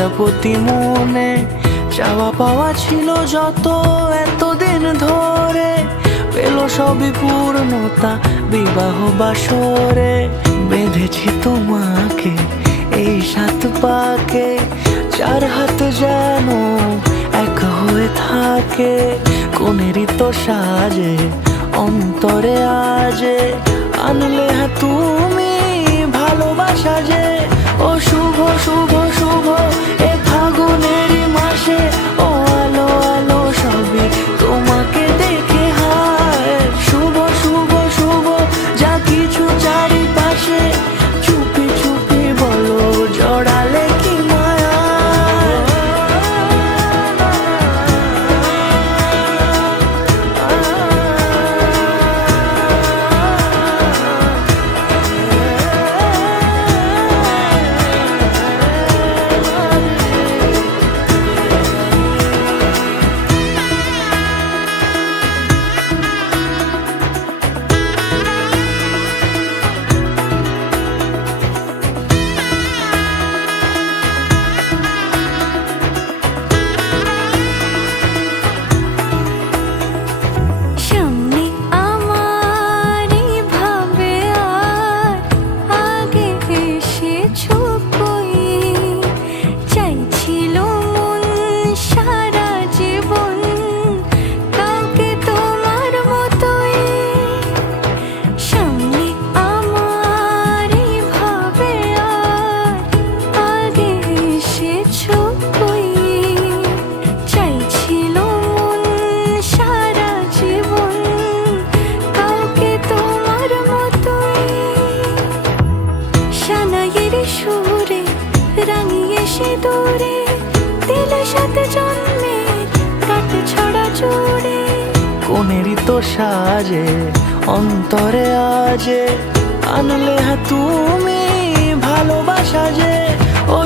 প্রজাপতি মনে চাওয়া পাওয়া ছিল যত এতদিন ধরে, পেল সবই পূর্ণতা বিবাহ বাসরে। বেঁধেছি তোমাকে এই 7 পাকে, 4 হাত যেন এক হয়ে থাকে। কোনেরই তো সাজে অন্তরে আজে, আনলে তুমি ভালোবাসা যে। ও শুভ শুভ শুভ এ ফাগুনেরই মাসে, ও আলো আলো সবই তোমাকে দেখে হায়। শুভ শুভ শুভ যা কিছু চারিপাশে, চুপি চুপি বলো জড়ালে কি মায়া। সুরে রাঙিয়ে সে দূরে, দিলে 7 জন্মে কাটে ছড়া জোড়ে। কোনেরই তো সাজে অন্তরে আজে, আনলে তুমি ভালোবাসা যে। ও